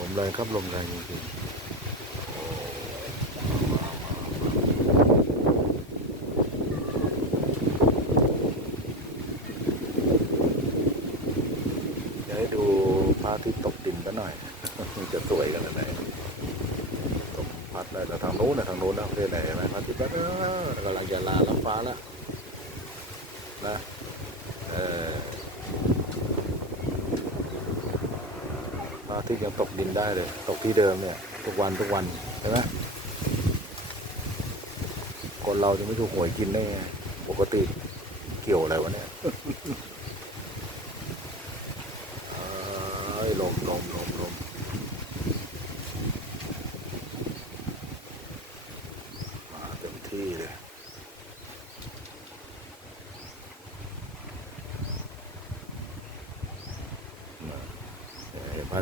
ผมแรงครับลมแรงจริงๆเดี๋ยวให้ดูพระอาทิตย์ตกดินซะหน่อยมันจะสวยกันไหนตกพัดเลยแต่ทางโน้นนะทางโน้นนะประเทศไหนนไหมพระจิตก็เออกำลังจะลาลับฟ้าแล้วนะเออ พระอาทิตย์ยังตกดินได้เลย ตกที่เดิมเนี่ย ทุกวันทุกวันใช่ไหมคนเราจะไม่ถูกหวยกินได้ไงปกติเกี่ยวอะไรวะเนี่ยเอ้ยลมลมลมลมมาเต็มที่เลย มา